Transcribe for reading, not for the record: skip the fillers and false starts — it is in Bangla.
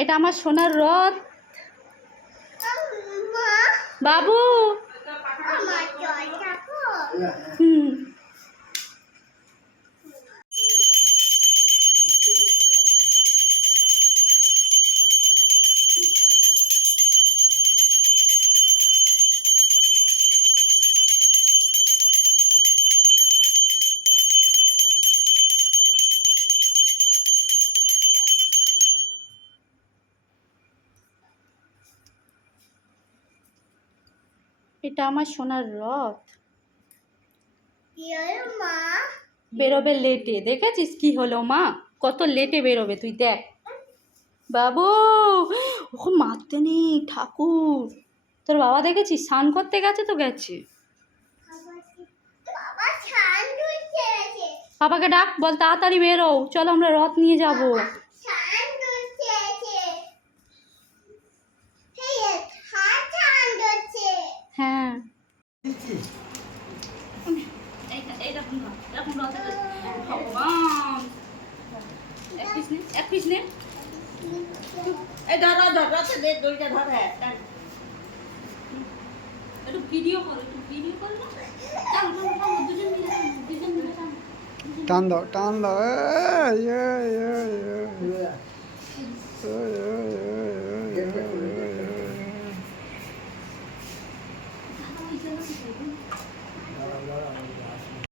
এটা আমার সোনার রথ বাবু। এটা আমার সোনার রথ বেরোবে লেটে। দেখেছিস কি হলো মা, কত লেটে বেরোবে তুই দেখ বাবু। ও মারতে নেই ঠাকুর। তোর বাবা দেখেছিস স্নান করতে গেছে তো গেছে। বাবাকে ডাক, বল তাড়াতাড়ি বেরো, চলো আমরা রথ নিয়ে যাবো। হ্যাঁ ভিডিও করো, একটু ভিডিও করো। টান দাও টান দাও